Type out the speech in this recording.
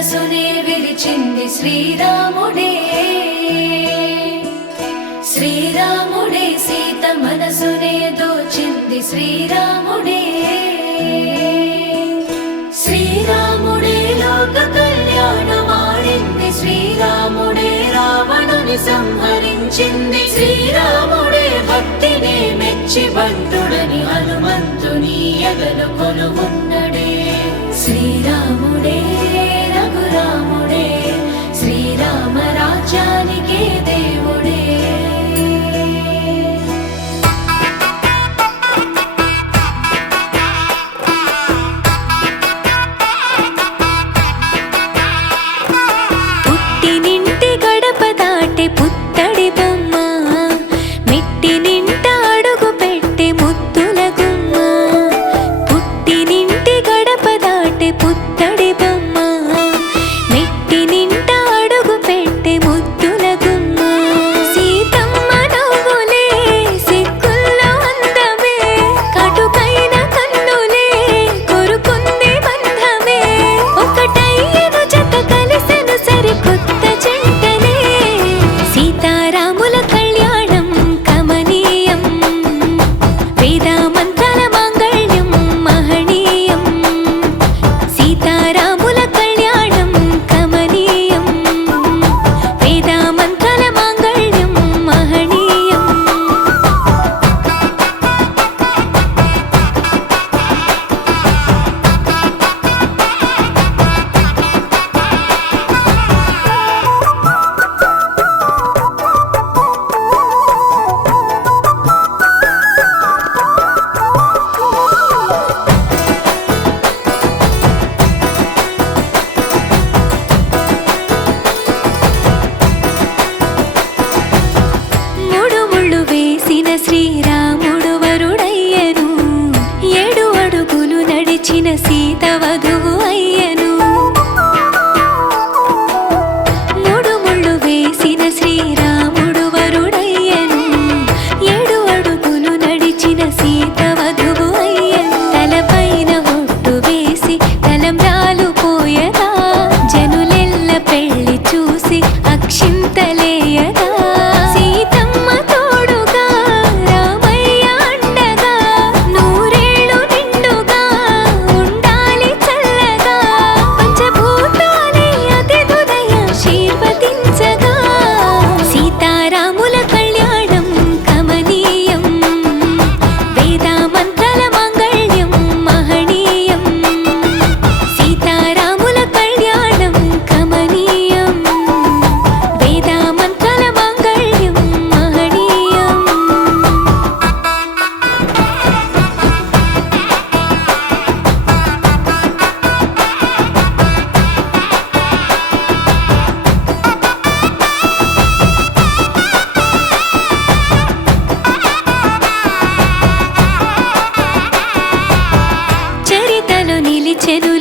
మనసునే విరిచింది శ్రీరాముడే. శ్రీరాముడే సీత మనసునే దోచింది శ్రీరాముడే. శ్రీరాముడే లోక కళ్యాణమాడింది. శ్రీరాముడే రావణుని సంహరించింది. శ్రీరాముడే భక్తిని మెచ్చి బంటుడని హనుమంతుని ఎదలు కొలువున్నడే. శ్రీరాముడే రఘురాముడే శ్రీరామ రాజ్యానికే దేవుడే. పుట్టినింటి గడప దాటే పుత్తడి బొమ్మ, మెట్టి నింట అడుగు పెట్టే ముద్దుల గుమ్మ. పుట్టినింటి గడప దాటే పుత్తడి బొమ్మ, మెట్టి నింట అడుగు పెట్టే ముద్దుల గుమ్మ. సీతమ్మ నవ్వులే సిగ్గుల్లో అందమే, కటుకైన కన్నులే కొరుకుంది బంధమే. ఒకటయ్యను జత కలిసెను సరికొత్త జంటనే. సీతారాముల కళ్యాణం కమనీయం, వేద మంత్రాల మాంగళ్యం మహనీయం. సీతారాముల కళ్యాణం కమనీయం, వేద మంత్రాల మాంగళ్యం మహనీయం. మూడు ముళ్ళు వేసిన శ్రీరాముడు వరుడయ్యను. 7 అడుగులు నడిచిన సీత వధువు అయ్యను. మూడు ముళ్ళు వేసిన శ్రీరాముడు వరుడయ్యను. 7 అడుగులు నడిచిన సీత వధువు అయ్యను. తలపైన ఒట్టు వేసి తలంబ్రాలు పోయగా, జనులెల్ల పెళ్లి చూసి అక్షింతలేయగా. సీతమ్మ తోడుగా రామయ్య అండగా, నూరేళ్ళు నిండుగా ఉండాలి చల్లగా. పంచభూతాలే అతిథులై ఆశీర్వదించగా. సీతారాముల కళ్యాణం కమనీయం, వేద మంత్రాల మాంగళ్యం మహనీయం. సీతారాముల కళ్యాణం కమనీయం, వేద మంత్రాల మాంగళ్యం మహనీయం. చరితలో నిలిచెను